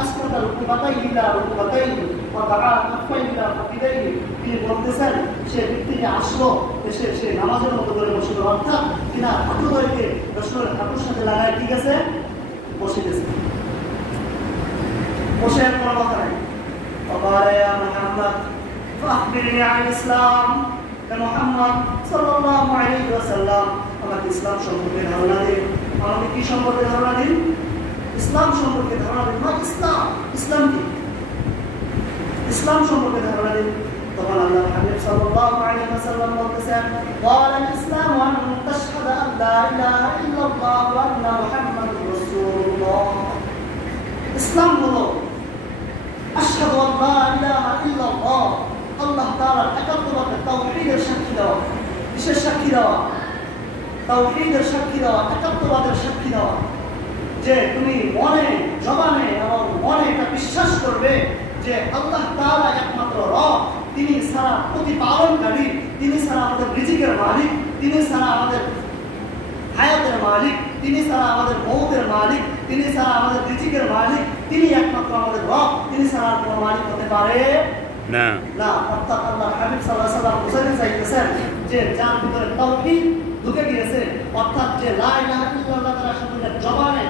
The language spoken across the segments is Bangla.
أسقط ركبتيه إلى ركبتيه وضع كفيه إلى فخذيه তিনি বলতেছেন সে ব্যক্তিকে আসলো এসে সে নামাজের মতো করে বসে অর্থাৎ কিনা হাঁটুকে রসুলের হাঁটুর সাথে লাগায় ঠিক আছে বসে গেছে বসে আর কোনো কথা নাই وقال يا محمد فأخبرني عن الإسلام محمد صلى الله عليه وسلم আমাকে ইসলাম সম্পর্কে ধারণা দিন আমাকে কি সম্পর্কে ধারণা দিন ইসলাম সম্পর্কে ধারণা দিন না ইসলাম কি ইসলাম সম্পর্কে ধারণা দিন তখন আল্লাহ হাবিব সাল্লাল্লাহু আলাইহি ওয়াসাল্লাম বলতেছেন قال الإسلام أن تشهد أن لا إله إلا الله وأن محمد رسول الله ইসলাম হলো আশহাদু আন লা ইলাহা ইল্লাল্লাহ আল্লাহ তাআলার একাত্মবাদে তাওহীদের সাক্ষী দেওয়া বিশেষ সাক্ষী দেওয়া তাওহীদের সাক্ষী দেওয়া একাত্মবাদের সাক্ষী দেওয়া যে তুমি মনে জবানে এবং মনে এটা বিশ্বাস করবে যে আল্লাহ তাআলা একমাত্র রব তিনি সারা প্রতিপালনকারী তিনি সারা আমাদের রিজিকের মালিক তিনি সারা আমাদের হায়াতের মালিক তিনি সারা আমাদের মৌতের মালিক তিনি সারা আমাদের রিজিকের মালিক তিনি একমাত্র আমাদের রব তিনি সারা কোনো মালিক হতে পারে না না অর্থাৎ আল্লাহ হাবিব সাল্লাল্লাহু আলাইহি ওয়াসাল্লাম বুঝাতে চাইতেছেন যে যার ভিতরে তাওহীদ ঢুকে গিয়েছে অর্থাৎ যে লা ইলাহা ইল্লাল্লাহ তাআলা শব্দের জবানে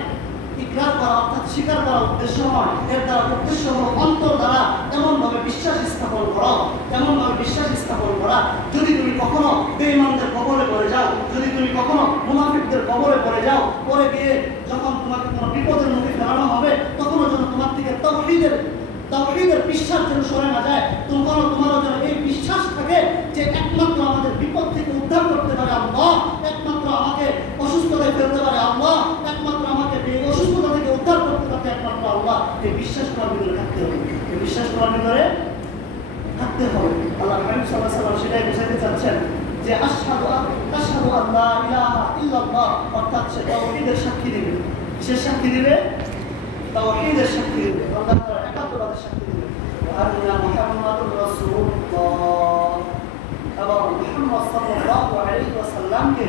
ইকরার করা অর্থাৎ স্বীকার করা উদ্দেশ্য নয় এর দ্বারা উদ্দেশ্য হলো অন্তর দ্বারা এমনভাবে বিশ্বাস স্থাপন করা এমনভাবে বিশ্বাস স্থাপন করা যদি তুমি কখনো বেঈমানদের কবলে পড়ে যাও যদি তুমি কখনো মুনাফিকদের কবলে পড়ে যাও পরে গিয়ে যখন তোমাকে কোনো বিপদের মুখে ফেলানো হবে তখনও যেন তোমার থেকে তাওহীদের বিশ্বাস যেন সরে না যায় তোমারও যেন এই বিশ্বাস থাকে যে একমাত্র আমাদের বিপদ থেকে উদ্ধার করতে পারে আল্লাহ একমাত্র আমাকে অসুস্থতায় ফেলতে পারে আল্লাহ একমাত্র আমাকে এই অসুস্থতা থেকে উদ্ধার করতে পারে একমাত্র আল্লাহ এই বিশ্বাস করার ভিতরে থাকতে হবে এই বিশ্বাস করার ভিতরে থাকতে হবে আল্লাহ হাবিব সাল্লাল্লাহু আলাইহি ওয়াসাল্লাম সেটাই বোঝাতে চাচ্ছেন যে আশহাদু আন লা ইলাহা ইল্লাল্লাহ অর্থাৎ সে তাওহীদের সাক্ষী দিবে সে সাক্ষী দিবে তাওহীদের সাক্ষী দিবে আল্লাহ তাআলার একাত্মবাদের সাক্ষী দিবে আন্না মুহাম্মাদুর রাসূলুল্লাহ এবং মুহাম্মদ সাল্লাল্লাহু আলাইহি ওয়াসাল্লামকে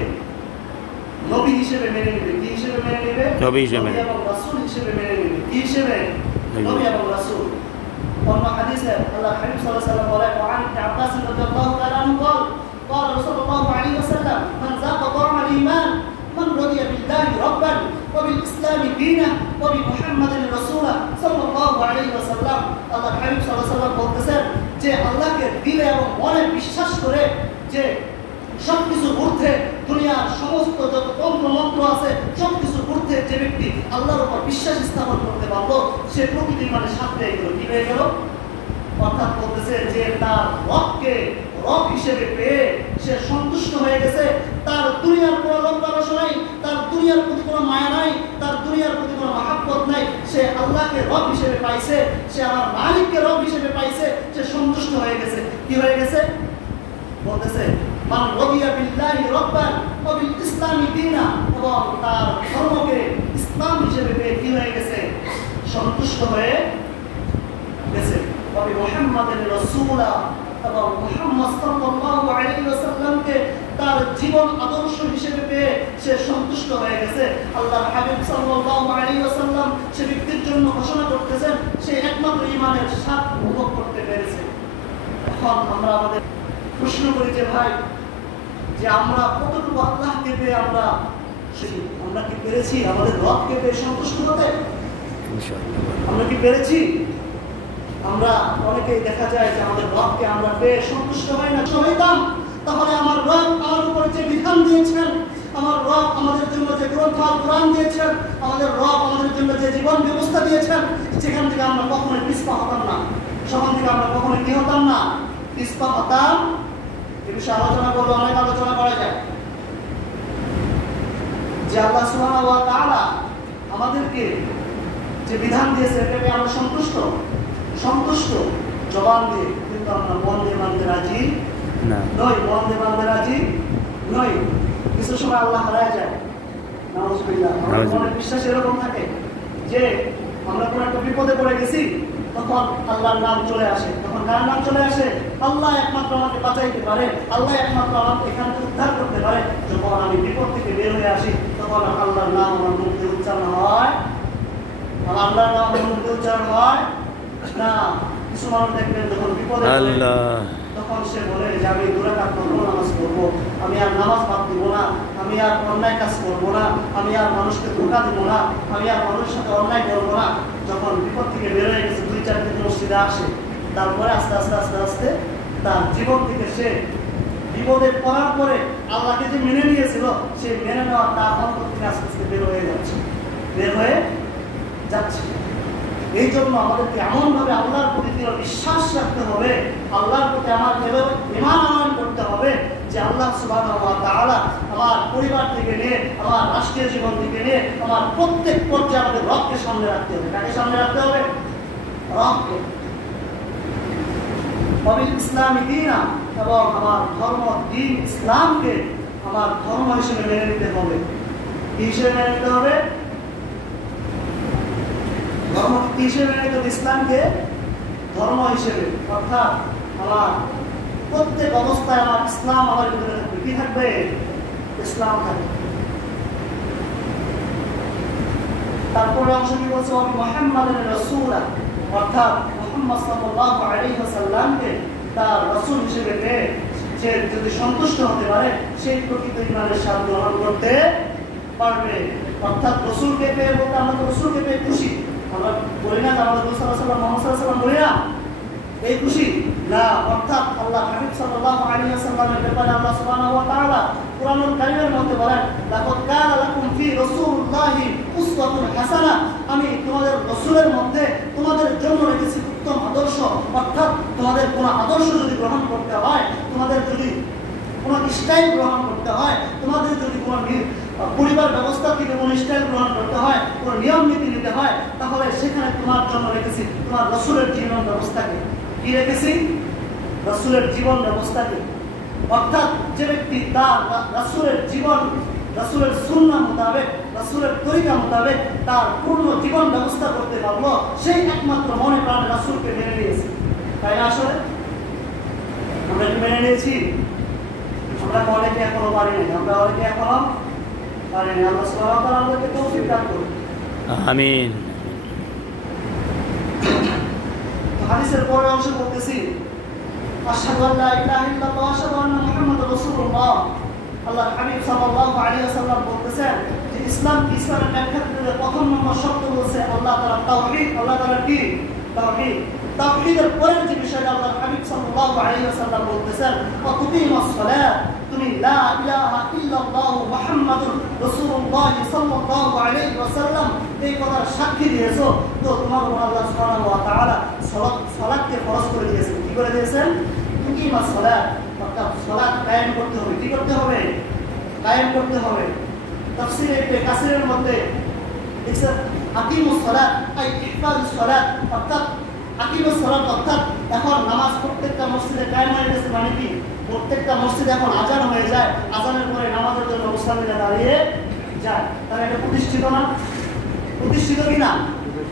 নবী হিসেবে মেনে নেবে কি হিসেবে মেনে নেবে নবী হিসেবে এবং রাসূল হিসেবে মেনে নেবে কি হিসেবে নবী এবং রাসূল অন্য হাদিসে আল্লাহ হাবিব সাল্লাল্লাহু আলাইহি ওয়াসাল্লাম বলেন ওয়ান ইবনে আব্বাস রাদিয়াল্লাহু তাআলা আনহু قال رسول الله عليه وسلم من ذاق طعم الإيمان من رضي بالله ربا وبالإسلام دينا وبمحمد رسولا صلى الله عليه وسلم আল্লাহ হাবিব সাল্লাল্লাহু আলাইহি ওয়াসাল্লাম বলতেছেন যে আল্লাহকে দিলে এবং মনে বিশ্বাস করে যে সবকিছু ঊর্ধ্বে দুনিয়ার সমস্ত যত তন্ত্র মন্ত্র আছে সবকিছু ঊর্ধ্বে যে ব্যক্তি আল্লাহর উপর বিশ্বাস স্থাপন করতে পারলো সে প্রকৃতির মানে সাথে গেল কি হয়ে গেল অর্থাৎ বলতেছে যে তার রবকে রব হিসেবে পেয়ে সে সন্তুষ্ট হয়ে গেছে তার দুনিয়ার কোনো লোভ-লালস নাই তার দুনিয়ার প্রতি কোনো মায়া নাই তার দুনিয়ার প্রতি কোনো মহাব্বত নাই সে আল্লাহকে রব হিসেবে পাইছে সে আমার মালিককে রব হিসেবে পাইছে সে সন্তুষ্ট হয়ে গেছে কি হয়ে গেছে বলতেছে মান রাদিয়া বিল্লাহি রাব্বান ওয়া বিল ইসলামি দীনা এবং তার ধর্মকে ইসলাম হিসেবে পেয়ে কি হয়ে গেছে সন্তুষ্ট হয়ে গেছে ওয়া বি মুহাম্মাদিন রাসূলা এবং মুহাম্মদ সাল্লাল্লাহু আলাইহি ওয়াসাল্লামকে তার জীবন আদর্শ হিসেবে পেয়ে সে সন্তুষ্ট হয়ে গেছে আল্লাহর হাবিব সাল্লাল্লাহু আলাইহি ওয়াসাল্লাম সে ব্যক্তির জন্য ঘোষণা করতেছেন সে একমাত্র ঈমানের স্বাদ উপভোগ করতে পেরেছে এখন আমরা আমাদের প্রশ্ন করি যে ভাই যে আমরা কতটুকু আল্লাহকে পেয়ে আমরা কি পেরেছি আমাদের রবকে পেয়ে সন্তুষ্ট হতে আমরা কি পেরেছি আমরা অনেকেই দেখা যায় যে আমাদের রবকে আমরা পেয়ে সন্তুষ্ট হই না হইতাম তাহলে আমার রব আমার উপর যে বিধান দিয়েছেন আমার রব আমাদের জন্য যে গ্রন্থ আল কোরআন দিয়েছেন আমাদের রব আমাদের জন্য যে জীবন ব্যবস্থা দিয়েছেন সেখান থেকে আমরা কখনোই পিছপা হতাম না সেখান থেকে আমরা কখনোই কি হতাম না পিছপা হতাম এ বিষয়ে আলোচনা করলে অনেক আলোচনা করা যায় যে আল্লাহ সুবহানাহু ওয়া তাআলা আমাদেরকে যে বিধান দিয়েছে এটাকে আমরা সন্তুষ্ট জবান দিয়ে কিন্তু আমরা মন দিয়ে মানতে রাজি নই মন দিয়ে মানতে রাজি নই কিছু সময় আল্লাহ হারায় যায় নাউযুবিল্লাহ আমাদের বিশ্বাস এরকম থাকে যে আমরা কোনো একটা বিপদে পড়ে গেছি তখন আল্লাহর নাম চলে আসে তখন কার নাম চলে আসে আল্লাহ একমাত্র আমাকে বাঁচাইতে পারে আল্লাহ একমাত্র আমাকে এখান থেকে উদ্ধার করতে পারে যখন আমি বিপদ থেকে বের হয়ে আসি তখন আল্লাহর নাম আমার মুখে উচ্চারণ হয় আল্লাহর নাম আমার মুখে উচ্চারণ হয় কিছু মানুষ দেখবেন যখন বিপদে পড়ে তখন সে বলে যে আমি 2 রাকাত নফল নামাজ পড়বো, আমি আর নামাজ বাদ দিব না, আমি আর অন্যায় কাজ করবো না, আমি আর মানুষকে ধোঁকা দিব না, আমি আর মানুষের সাথে অন্যায় করবো না। যখন বিপদ থেকে বের হয়ে গেছে 2-4 দিন মসজিদে আসে, তারপরে আস্তে আস্তে আস্তে আস্তে তার জীবন থেকে সে বিপদে পড়ার পরে আল্লাহকে যে মেনে নিয়েছিল সেই মেনে নেওয়া তার অন্তর থেকে আস্তে আস্তে বের হয়ে যাচ্ছে। এই জন্য আমাদেরকে এমনভাবে আল্লাহর প্রতি বিশ্বাস রাখতে হবে, আল্লাহর প্রতি আমার ঈমান আনয়ন করতে হবে যে আল্লাহ সুবহানাহু ওয়া তাআলা আমার পরিবার থেকে নিয়ে, আমার রাষ্ট্রীয় জীবন থেকে নিয়ে, আমার প্রত্যেক পর্যায়ে আমাদের রবকে সামনে রাখতে হবে। কাকে সামনে রাখতে হবে? রবকে। ইসলামী দীনা, এবং আমার ধর্ম দিন ইসলামকে আমার ধর্ম হিসেবে মেনে নিতে হবে। কি হিসেবে মেনে নিতে হবে? ধর্ম কি হিসেবে মেনে নিতে হবে? ইসলামকে ধর্ম হিসেবে, অর্থাৎ আমার প্রত্যেক অবস্থায় আমার ইসলাম আমার ভিতরে থাকবে। কি থাকবে? ইসলাম থাকবে। তারপরে অংশ কি বলছে? মুহাম্মাদুর রাসূলুল্লাহ, অর্থাৎ মুহাম্মদ সাল্লাল্লাহু আলাইহি ওয়াসাল্লামকে তার রাসূল হিসেবে পেয়ে যে যদি সন্তুষ্ট হতে পারে সেই প্রকৃত ঈমানের স্বাদ গ্রহণ করতে পারবে। অর্থাৎ রাসূলকে পেয়ে বলতে আমরা তো রাসূলকে পেয়ে খুশি, আমরা বলি না যে আমাদের রাসূল সাল্লাল্লাহু আলাইহি ওয়াসাল্লাম মুহাম্মদ সাল্লাল্লাহু আলাইহি ওয়াসাল্লাম বলি না এই খুশি না। অর্থাৎ আল্লাহ হাবিব সাল্লাল্লাহু আলাইহি ওয়াসাল্লামের ব্যাপারে আল্লাহ সুবহানাহু ওয়া তাআলা কুরআনুল কারীমের মধ্যে বলেন, লাকাদ কানা লাকুম ফি রাসূলিল্লাহি উসওয়াতুন হাসানাহ, আমি তোমাদের রাসূলের মধ্যে তোমাদের জন্য রেখেছি উত্তম আদর্শ। অর্থাৎ তোমাদের কোনো আদর্শ যদি গ্রহণ করতে হয়, তোমাদের যদি কোনো স্টাইল গ্রহণ করতে হয়, তোমাদের যদি কোনো পরিবার ব্যবস্থা থেকে কোনো স্টাইল গ্রহণ করতে হয়, কোনো নিয়ম নীতি নিতে হয়, তাহলে সেখানে তোমার জন্য রেখেছি তোমার রাসূলের জীবন ব্যবস্থাকে। কি রেখেছি? রাসূলের জীবন ব্যবস্থাকে। অর্থাৎ যে ব্যক্তি তার রাসূলের জীবন, রাসূলের সুন্নাহ মোতাবেক, রাসূলের তরিকা মোতাবেক তার পূর্ণ জীবন ব্যবস্থা করতে পারলো, সেই একমাত্র মনে প্রাণে রাসূলকে মেনে নিয়েছে। তাই না? আসলে আমরা কি মেনে নিয়েছি? আমরা অনেকে এখনো পারিনি, আমরা অনেকে এখনো পারিনি। আল্লাহ সুবহানাহু ওয়া তাআলা আমাদেরকে তৌফিক দান করুন। আমিন। হাদিসের পরের অংশ বলতেছি, আশহাদু আল্লা ইলাহা ইল্লাল্লাহ ওয়া আশহাদু আন্না মুহাম্মাদুর রাসূলুল্লাহ। আল্লাহর হাবিব সাল্লাল্লাহু আলাইহি ওয়াসাল্লাম বলতেছেন যে ইসলামের ব্যাখ্যা দিতে প্রথম নম্বর শব্দ বলছে আল্লাহ তাআলা তাওহীদ। আল্লাহ তাআলা কি? তাওহীদ। তাওহীদের পরের যে বিষয়টা আল্লাহর হাবিব সাল্লাল্লাহু আলাইহি ওয়াসাল্লাম বলতেছেন, ওয়া তুকিমাস সালাত, তুমি লা ইলাহা ইল্লাল্লাহ মুহাম্মাদুর রাসূলুল্লাহ সাল্লাল্লাহু আলাইহি ওয়াসাল্লাম এই কথার সাক্ষী দিয়েছো, তো তোমার উপর আল্লাহ সুবহানাহু ওয়া তাআলা সালাতকে ফরজ করে দিয়েছেন। কি করে দিয়েছেন? তুকিমাস সালাত, অর্থাৎ সালাত কায়েম করতে হবে। কি করতে হবে? কায়েম করতে হবে। তাফসীরে ইবনে কাসিরের মধ্যে লিখছে আকিমুস সালাত আই ইহফাজুস সালাত, অর্থাৎ আকিমুস সালাত অর্থাৎ এখন নামাজ প্রত্যেকটা মসজিদে কায়েম হয়ে গেছে। মানে কি? প্রত্যেকটা মসজিদে এখন আজান হয়ে যায়, আজানের পরে নামাজের জন্য মুসল্লিরা দাঁড়িয়ে যায়। তাহলে এটা প্রতিষ্ঠিত না? প্রতিষ্ঠিত কিনা?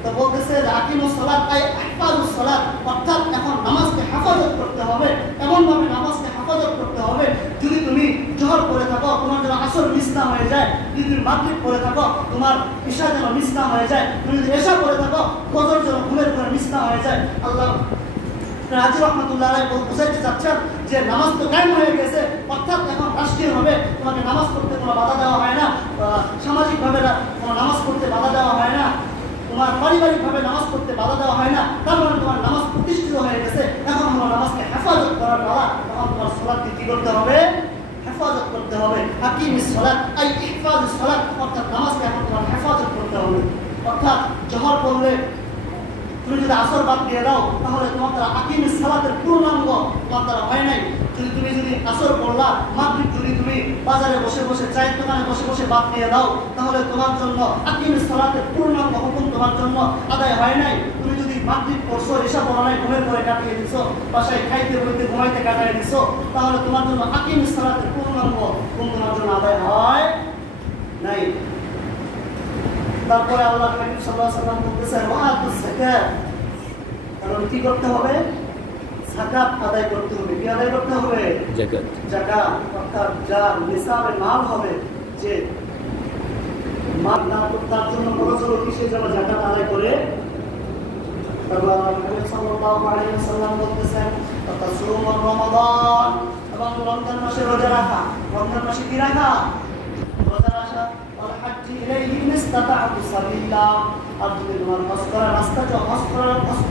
তো বলতেছে যে আকিমুস সালাত আই ইহফাজুস সালাত, অর্থাৎ এখন নামাজকে হেফাজত করতে হবে। এমনভাবে নামাজকে হেফাজত করতে হবে, যদি তুমি জোহর পড়ে থাকো তোমার যেন আসর মিস না হয়ে যায়, যদি তুমি মাগরিব পড়ে থাকো তোমার ইশা যেন মিস না হয়ে যায়, তুমি যদি ইশা পড়ে থাকো ফজর যেন ঘুমের পরে মিস না হয়ে যায়। আল্লাহ রাজি রহমাতুল্লাহ আলাইহি বুঝাইতে চাচ্ছেন যে নামাজ তো কায়েম হয়ে গেছে, অর্থাৎ এখন রাষ্ট্রীয়ভাবে তোমাকে নামাজ পড়তে কোনো বাধা দেওয়া হয় না, সামাজিকভাবে কোনো নামাজ পড়তে বাধা দেওয়া হয় না, তোমার পারিবারিকভাবে নামাজ পড়তে বাধা দেওয়া হয় না। তার মানে তোমার নামাজ প্রতিষ্ঠিত হয়ে গেছে। এখন তোমার নামাজকে হেফাজত করার পালা, তখন তোমার সালাতকে কি করতে হবে? হেফাজত করতে হবে। আকিমিস সালাত আই ইহফাজুস সালাত, অর্থাৎ নামাজকে এখন তোমার হেফাজত করতে হবে। অর্থাৎ জোহর পড়লে তুমি যদি আসর বাদ দিয়ে দাও তাহলে তোমার দ্বারা আকিমিস সালাতের পূর্ণাঙ্গ তোমার দ্বারা হয় নাই। যদি আসর পড়লা, মাগরিব যদি তুমি বাজারে বসে বসে, চায়ের দোকানে বসে বসে বাদ দিয়ে দাও, তাহলে তোমার জন্য আকিমিস সালাতের পূর্ণাঙ্গ হুকুম তোমার জন্য আদায় হয় নাই। তুমি যদি মাগরিব পড়ছো, এসা পড়া নাই, ঘুমের পরে কাটিয়ে দিছো, বাসায় খাইতে বইতে ঘুমাইতে কাটিয়ে দিছো, তাহলে তোমার জন্য আকিমিস সালাতের পূর্ণাঙ্গ হুকুম তোমার জন্য আদায় হয় নাই। তারপরে আল্লাহ নবী সাল্লাল্লাহু আলাইহি ওয়াসাল্লাম বলতেছেন ওয়াতুস যাকাত, কারণ কি করতে হবে? যাকাত আদায় করতে হবে। কি আদায় করতে হবে? যাকাত। যাকাত অর্থাৎ যার নিসাবে মাল হবে, যে মাল না তার জন্য খরচ হলো কি, সে যেন যাকাত আদায় করে নবী সাল্লাল্লাহু আলাইহি ওয়াসাল্লাম বলতেছেন তাসুম রমাদান, এবং রমজান মাসে রোজা রাখা। রমজান মাসে কি রাখা? রোজা রাখা। ওয়াল হাজ্জ ইলাইহি ইসতাতা'তু সাবিলা, আর যদি তোমার হজ করার রাস্তা হজ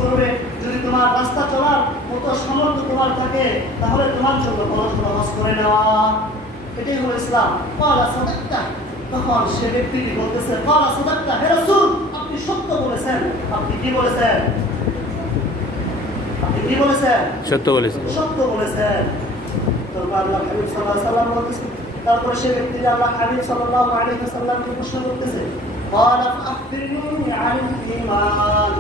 করবে, যদি তোমার রাস্তা চলার মতো সামর্থ্য তোমার থাকে, তাহলে তোমার জন্য পড়াশোনা হজ করে নেওয়া। এটাই হলো ইসলাম। ক্বালা সাদাক্তা, তখন সে ব্যক্তিটি বলতেছে ক্বালা সাদাক্তা, হে রাসূল আপনি সত্য বলেছেন। আপনি কি বলেছেন? আপনি কি বলেছেন? সত্য বলেছেন। সত্য বলেছেন। তারপর আল্লাহ হাবিব সাল্লাল্লাহু আলাইহি ওয়াসাল্লাম বলতেছেন, তারপর সে ব্যক্তি আল্লাহ হাবিব সাল্লাল্লাহু আলাইহি ওয়াসাল্লামকে প্রশ্ন করতেছে, ক্বালা ফাআখবিরনি আনিল ঈমান,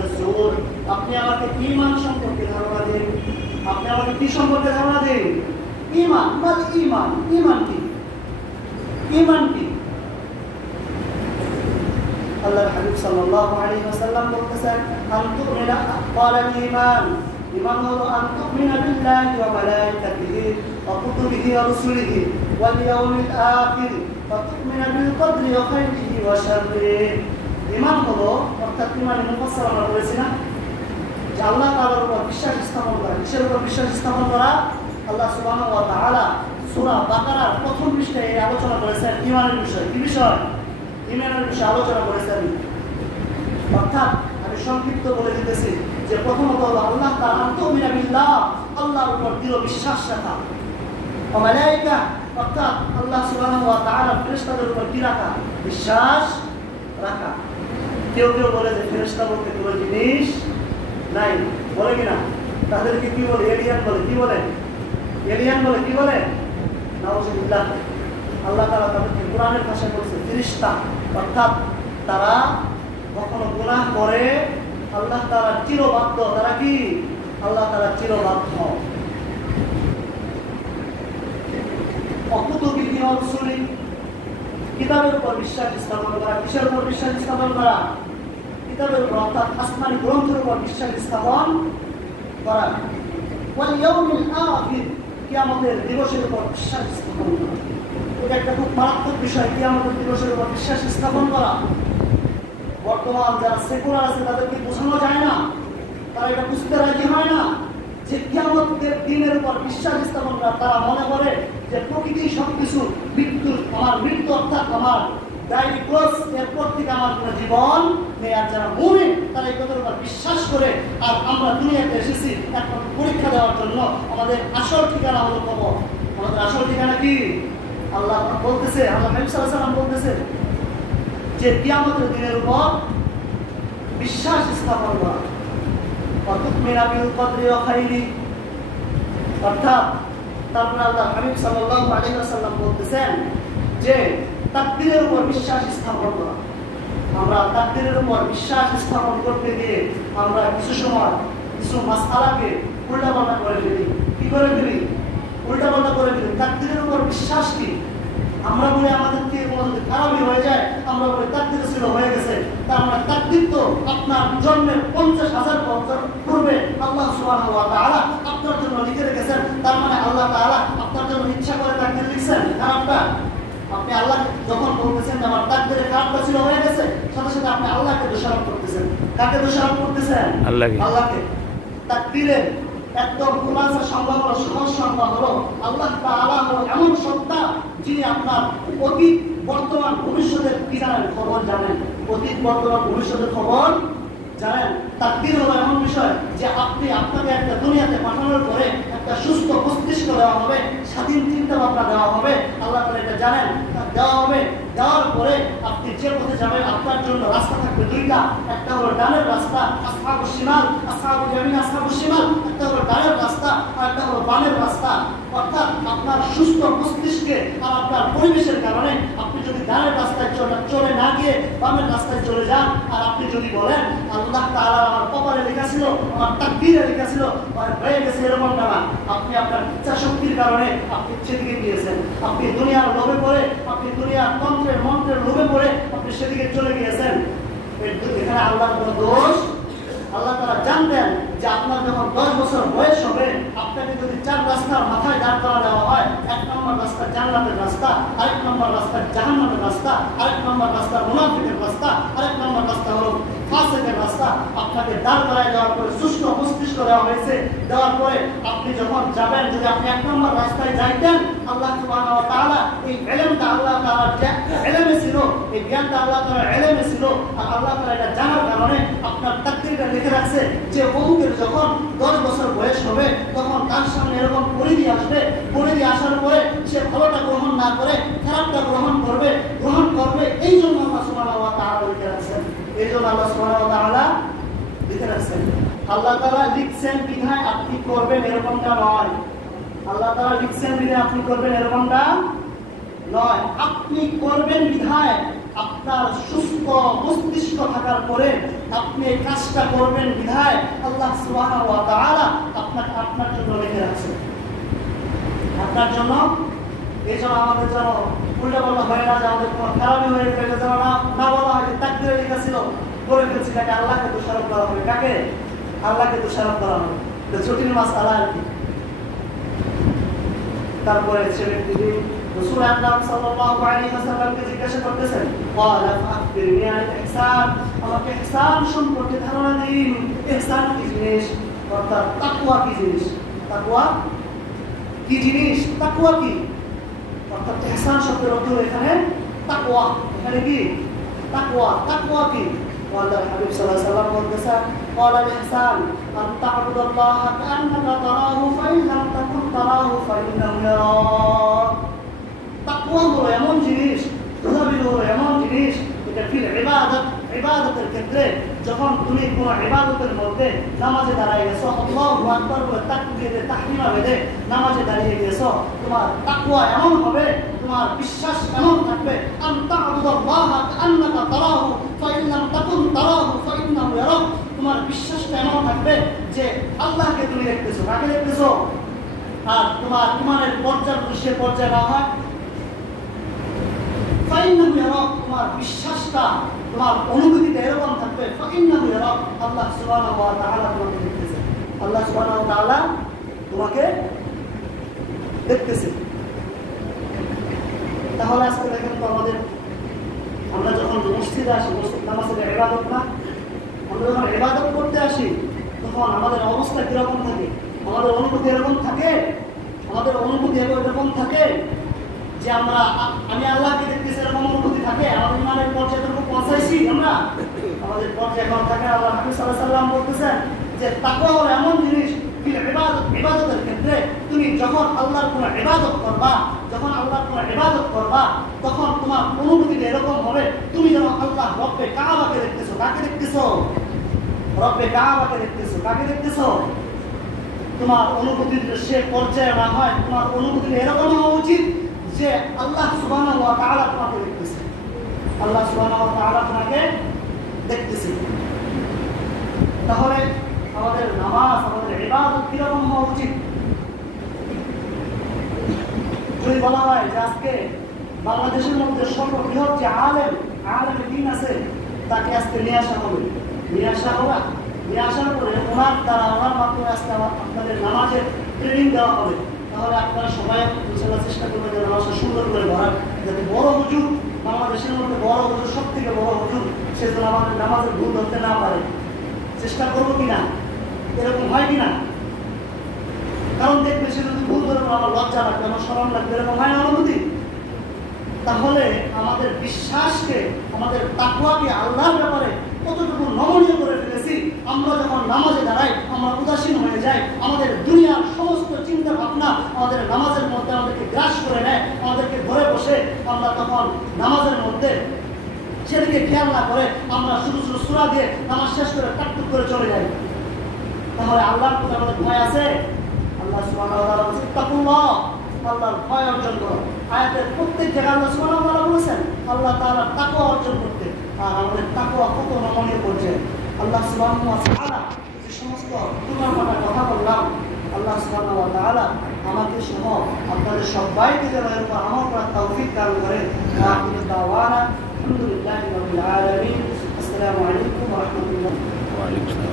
রাসূল আপনি আমাকে ঈমান সম্পর্কে ধারণা দিন। আপনি আমাকে কি সম্পর্কে ধারণা দিন? ঈমান, মাল ঈমান, ঈমান কি? ঈমান কি? আল্লাহর হাবিব সাল্লাল্লাহু আলাইহি ওয়াসাল্লাম বলতেছেন, আন তুমিনা, ক্বালা ঈমান, ঈমান হলো আন তুমিনা বিল্লাহি ওয়া মালাইকাতিহি ওয়া কুতুবিহি ওয়া রুসুলিহি ওয়াল ইয়াউমিল আখির ওয়া তুমিনা বিল কদরি ওয়া খাইরিহি ওয়া শাররিহি। ঈমান হলো, অর্থাৎ ঈমানের মুফাসসার আমরা বলেছি না, যে আল্লাহ তাআলার উপর বিশ্বাস স্থাপন করা। কিসের উপর বিশ্বাস স্থাপন করা? আল্লাহ সুবহানাহু ওয়া তাআলা সূরা বাকারার প্রথম পৃষ্ঠায় এই আলোচনা করেছেন ঈমানের বিষয়। কি বিষয়? ঈমানের বিষয়ে আলোচনা করেছেন। অর্থাৎ আমি সংক্ষিপ্ত বলে দিতেছি যে প্রথমত হলো আল্লাহ তাআলা, তুমিনা বিল্লাহ, আল্লাহর উপর দৃঢ় বিশ্বাস রাখা। ওয়া মালায়েকা, অর্থাৎ আল্লাহ সুবহানাহু ওয়া তাআলা ফেরেশতাদের উপর কি রাখা? বিশ্বাস রাখা। কেউ কেউ বলে যে ফেরেশতা বলতে কোনো জিনিস নাই, বলে কিনা? তাদেরকে কি বলে? এলিয়ান বলে। কি বলে? এলিয়ান বলে। কি বলে? নাউজুবিল্লাহ। আল্লাহ তাআলা তাদেরকে কোরআনের ভাষায় বলছে ফেরেশতা, অর্থাৎ তারা কখনো গুনাহ করে আল্লাহ তাআলা চিরবাধ্য। তারা কি? আল্লাহ তাআলা চিরবাধ্য। অকুতুবিহি ওয়া রুসুলিহি, কিতাবের উপর বিশ্বাস স্থাপন করা। কিসের উপর বিশ্বাস স্থাপন করা? কিতাবের উপর, অর্থাৎ আসমানি গ্রন্থের উপর বিশ্বাস স্থাপন করা। ওয়াল ইয়াউমিল আখির, কিয়ামতের দিবসের উপর বিশ্বাস স্থাপন করা। এটা একটা খুব মারাত্মক বিষয়, কিয়ামতের দিবসের উপর বিশ্বাস স্থাপন করা। বর্তমান যারা সেকুলার আছে তাদেরকে বোঝানো যায় না, তারা এটা বুঝতে রাজি হয় না যে কিয়ামতের দিনের উপর বিশ্বাস স্থাপন করা। তারা মনে করে যে প্রকৃতি সবকিছু, আমার মৃত্যু অর্থাৎ আমার ডায়রি ক্লোজ, এরপর থেকে আমার কোনো জীবন নেই। আর যারা মুমিন তারা এই কথার উপর বিশ্বাস করে। আর আমরা দুনিয়াতে এসেছি একটা পরীক্ষা দেওয়ার জন্য। আমাদের আসল ঠিকানা হলো কবর। আমাদের আসল ঠিকানা কি? আল্লাহ বলতেছে, আল্লাহ নবী সাল্লাল্লাহু আলাইহি ওয়াসাল্লাম বলতেছে যে কিয়ামতের দিনের উপর বিশ্বাস স্থাপন করা। ওয়াতুমিনা বিল কদরি ওয়া খাইরি, অর্থাৎ তারপর আল্লাহ হাবিব সাল্লাল্লাহু আলাইহি ওয়াসাল্লাম বলতেছেন যে তাকদীরের উপর বিশ্বাস স্থাপন করা। আমরা তাকদীরের উপর বিশ্বাস স্থাপন করতে গিয়ে আমরা কিছু সময় কিছু মাসআলাকে উল্টাপাল্টা করে ফেলি। কি করে ফেলি? উল্টাপাল্টা করে ফেলি। তাকদীরের উপর বিশ্বাস কি? আমরা বলি আমাদের থেকে কোনো যদি খারাপই হয়ে যায়, আমরা বলি তাকদীর ছিল, হয়ে গেছে। তার মানে তাকদীর তো আপনার জন্মের 50,000 বছর পূর্বে আল্লাহ সুবহানাহু ওয়া তাআলা আপনার জন্য লিখে রেখেছেন। তার মানে আল্লাহ তাআলা আপনার জন্য ইচ্ছা করে তাকদীর লিখছেন খারাপটা। আপনি আল্লাহ যখন বলতেছেন যে আমার তাকদীরে খারাপটা ছিল, হয়ে গেছে, সাথে সাথে আপনি আল্লাহকে দোষারোপ করতেছেন। কাকে দোষারোপ করতেছেন? আল্লাহকে। তাকদীরের একদম খুলাসা সংজ্ঞা হলো, সহজ সংজ্ঞা হলো, আল্লাহ তাআলা হলো এমন সত্তা যিনি আপনার অতীত, বর্তমান, ভবিষ্যতের কি জানেন? খবর জানেন। অতীত, বর্তমান, ভবিষ্যতের খবর জানেন। তাকদীর হলো এমন বিষয় যে আপনাকে একটা দুনিয়াতে পাঠানোর পরে একটা সুস্থ মস্তিষ্ক দেওয়া হবে, স্বাধীন চিন্তা ভাবনা দেওয়া হবে। আল্লাহ তাআলা এটা জানেন, দেওয়া হবে। দেওয়ার পরে আপনি যে পথে যাবেন আপনার জন্য রাস্তা থাকবে দুইটা। একটা হলো ডানের রাস্তা, আসহাবুশ শিমাল, আসহাবুল ইয়ামিন, আসহাবুশ শিমাল। একটা হলো ডানের রাস্তা আর একটা হলো বামের রাস্তা। অর্থাৎ আপনার সুস্থ মস্তিষ্কে আর আপনার পরিবেশের কারণে আপনি যদি ডানের রাস্তায় চলে না গিয়ে বামের রাস্তায় চলে যান, আর আপনি যদি বলেন আল্লাহ তাআলা আমার কপালে লেখা ছিল, আমার তাকদীরে লেখা ছিল, হয়ে গেছে, এরকমটা না। আপনি আপনার ইচ্ছা শক্তির কারণে আপনি সেদিকে গিয়েছেন। আপনি দুনিয়ার লোভে পড়ে, আপনি দুনিয়ার তন্ত্রের মন্ত্রের লোভে পড়ে আপনি সেদিকে চলে গিয়েছেন। এখানে আল্লাহর কোনো দোষ। আল্লাহ তাআলা জানতেন যে আপনার যখন 10 বছর বয়স হবে, আপনাকে যদি 4 রাস্তার মাথায় দাঁড় করা দেওয়া হয়, 1 নম্বর রাস্তা জান্নাতের রাস্তা, আরেক নম্বর রাস্তা জাহান্নামের রাস্তা, আরেক নম্বর রাস্তা মুনাফিকের রাস্তা, আরেক নম্বর রাস্তা হলো ফাসিকের রাস্তা, রাস্তা আপনাকে দাঁড় করায় দেওয়ার পরে সুষ্ঠু মস্তিষ্ক দেওয়া হয়েছে, দেওয়ার পরে আপনি যখন যাবেন, যদি আপনি 1 নম্বর রাস্তায় যাইতেন, আল্লাহ সুবহানাহু ওয়া তাআলা এই ইলমটা আল্লাহ তাআলার যে ইলমে ছিল, এই জ্ঞানটা আল্লাহ তাআলার ইলমে ছিল, আর আল্লাহ তাআলা এটা জানার কারণে আপনার তাকদীরটা লিখে রাখছে যে অমুকের যখন 10 বছর বয়স হবে তখন তার সামনে এরকম পরিধি আসবে, পরিধি আসার পরে সে ভালোটা গ্রহণ না করে খারাপটা গ্রহণ করবে, এই জন্য আল্লাহ সুবহানাহু ওয়া তাআলা লিখে রাখছেন। এই জন্য আল্লাহ সুবহানাহু ওয়া তাআলা লিখে রাখছেন। আল্লাহ তাআলা লিখছেন বিধায় আপনি করবেন এরকমটা নয়। আল্লাহ তাআলা লিখছেন বিধায় আপনি করবেন এরকমটা নয়। আপনি করবেন বিধায় আপনার সুস্থ মস্তিষ্ক থাকার পরে আপনি এই কাজটা করবেন বিধায় আল্লাহ সুবহানাহু ওয়া তাআলা আপনার জন্য লিখে রাখছেন, আপনার জন্য। এই জন্য আমাদের যেন উল্টা পাল্টা হয় না, যে আমাদের কোনো খারাপই হয়ে গেলে যেন না বলা হয় যে তাকদীরে লেখা ছিল করে ফেলছি, তাকে আল্লাহকে দোষারোপ করা হবে। কাকে? আল্লাহকে দোষারোপ করা হবে। জটিল মাসআলা আর কি। তারপরে সে ব্যক্তি রাসূল আকরাম সাল্লাল্লাহু আলাইহি ওয়াসাল্লামকে জিজ্ঞাসা করতেছেন, ক্বালা ফাখবিরনি আনিল ইহসান, আমাকে ইহসান সম্পর্কে ধারণা দিন। ইহসান কি জিনিস? অর্থাৎ তাকওয়া কি জিনিস? তাকওয়া কি জিনিস? তাকওয়া কি? অর্থাৎ ইহসান শব্দের অর্থ এখানে তাকওয়া। এখানে কি তাকওয়া? তাকওয়া কি? আল্লাহর হাবিব সাল্লাল্লাহু আলাইহি ওয়াসাল্লাম বলতেছেন, ক্বালা ইহসান আন তা'বুদাল্লাহা কাআন্নাকা তারাহু ফাইন লাম তাকুন তারাহু ফাইন্নাহু ইয়ারাক। তাকওয়া হলো এমন জিনিস, তদাবির হলো এমন জিনিস, এটা ফিল ইবাদত, ইবাদতের ক্ষেত্রে যখন তুমি কোন ইবাদতের মধ্যে নামাজে দাঁড়িয়ে গেছো, আল্লাহু আকবার বলে তাকবীরে তাহরিমা বেঁধে নামাজে দাঁড়িয়ে গেছো, তোমার তাকওয়া এমন হবে, তোমার বিশ্বাস এমন থাকবে, আন তা'বুদাল্লাহা কাআন্নাকা তারাহু ফাইন লাম তাকুন তারাহু ফাইন্নাহু ইয়ারাক। তোমার বিশ্বাসটা এমন থাকবে যে আল্লাহকে তুমি দেখতেছো। কাকে দেখতেছো? আর তোমার ইমানের পর্যায় সে পর্যায়ে না হয়, ফাইন্নাহু ইয়ারাক, তোমার বিশ্বাসটা, তোমার অনুভূতিটা এরকম থাকবে, ফাইন্নাহু ইয়ারাক, আল্লাহ সুবহানাহু ওয়া তাআলা তোমাকে দেখতেছে। আল্লাহ সুবহানাহু ওয়া তাআলা তোমাকে দেখতেছে। তাহলে আজকে দেখেন তো আমরা যখন মসজিদে আসি, মসজিদ নামাজের ইবাদত না, আমরা যখন ইবাদত করতে আসি তখন আমাদের অবস্থা কিরকম থাকে? আমাদের অনুভূতি এরকম থাকে, আমাদের অনুভূতি এরকম থাকে যে আমি আল্লাহকে দেখতেছি, এরকম অনুভূতি থাকে? আমাদের ইমানের পর্যায়ে এরকম পৌঁছাইছি আমরা? আমাদের পর্যায়ে এখন থাকে। আল্লাহ হাবিব সাল্লাল্লাহু আলাইহি ওয়াসাল্লাম বলতেছেন যে তাকওয়া হলো এমন জিনিস, ইবাদতের ক্ষেত্রে তুমি যখন আল্লাহর কোনো ইবাদত করবা, তখন তোমার অনুভূতিটা এরকম হবে তুমি যেন আল্লাহ রব্বে কাবাকে দেখতেছো। কাকে দেখতেছো? রব্বে কাবাকে দেখতেছো। কাকে দেখতেছো? তোমার অনুভূতির সে পর্যায়ে না হয়, তোমার অনুভূতি এরকম হওয়া উচিত যে আল্লাহ সুবহানাহু ওয়া তাআলা তোমাকে দেখতেছে। আল্লাহ সুবহানাহু ওয়া তাআলা তোমাকে দেখতেছে। তাহলে আমাদের নামাজ, আমাদের ইবাদত কিরকম হওয়া উচিত? যদি বলা হয় যে আজকে বাংলাদেশের মধ্যে সর্ববৃহৎ যে আলেম দ্বীন আছে, তাকে আজকে নিয়ে আসা হবে, নিয়ে আসার পরে ওনার মাধ্যমে আজকে আপনাদের নামাজের ট্রেনিং দেওয়া হবে। তাহলে আপনারা সবাই ইনশাআল্লাহ চেষ্টা করবেন যে নামাজটা সুন্দর করে পড়ার, যাতে বড় হুজুর, বাংলাদেশের মধ্যে বড় হুজুর, সব থেকে বড় হুজুর, সে যেন আমাদের নামাজের ভুল ধরতে না পারে। চেষ্টা করবো কিনা? এরকম হয় কিনা? কারণ দেখবে সে যদি ভুল ধরে আমার লজ্জা লাগবে, আমার শরম লাগবে, এরকম হয় অনুভূতি। তাহলে আমাদের বিশ্বাসকে, আমাদের তাকওয়াকে আল্লাহর ব্যাপারে কতটুকু নমনীয় করে ফেলেছি। আমরা যখন নামাজে দাঁড়াই আমরা উদাসীন হয়ে যাই, আমাদের দুনিয়ার সমস্ত চিন্তা ভাবনা আমাদের নামাজের মধ্যে আমাদেরকে গ্রাস করে নেয়, আমাদেরকে ধরে বসে আমরা তখন নামাজের মধ্যে সেদিকে খেয়াল না করে আমরা শুধু সূরা দিয়ে নামাজ শেষ করে টাকটুক করে চলে যাই। তাহলে আল্লাহর প্রতি আমাদের ভয় আছে? আল্লাহ সুবহানাহু ওয়া তাআলা বলেছেন তাকুল্লাহ, আল্লাহর ভয় অর্জন করো। আয়াতের প্রত্যেক জায়গায় আল্লাহ সুবহানাহু ওয়া তাআলা বলেছেন আল্লাহ তাআলার তাকওয়া অর্জন করতে। আর আমাদের তাকওয়া কত নমনীয় পর্যায়ে। আল্লাহ সুবহানাহু ওয়া তাআলা যে সমস্ত গুণার কথা বললাম, আল্লাহ সুবহানাহু ওয়া তাআলা আমাকে সহ আপনাদের সবাইকে যেন এর উপর আমল করার তৌফিক দান করেন। আখিরু দাওয়ানা আলহামদুলিল্লাহি রাব্বিল আলামিন। আসসালামু আলাইকুম ওয়া রাহমাতুল্লাহ। ওয়া আলাইকুম আসসালাম।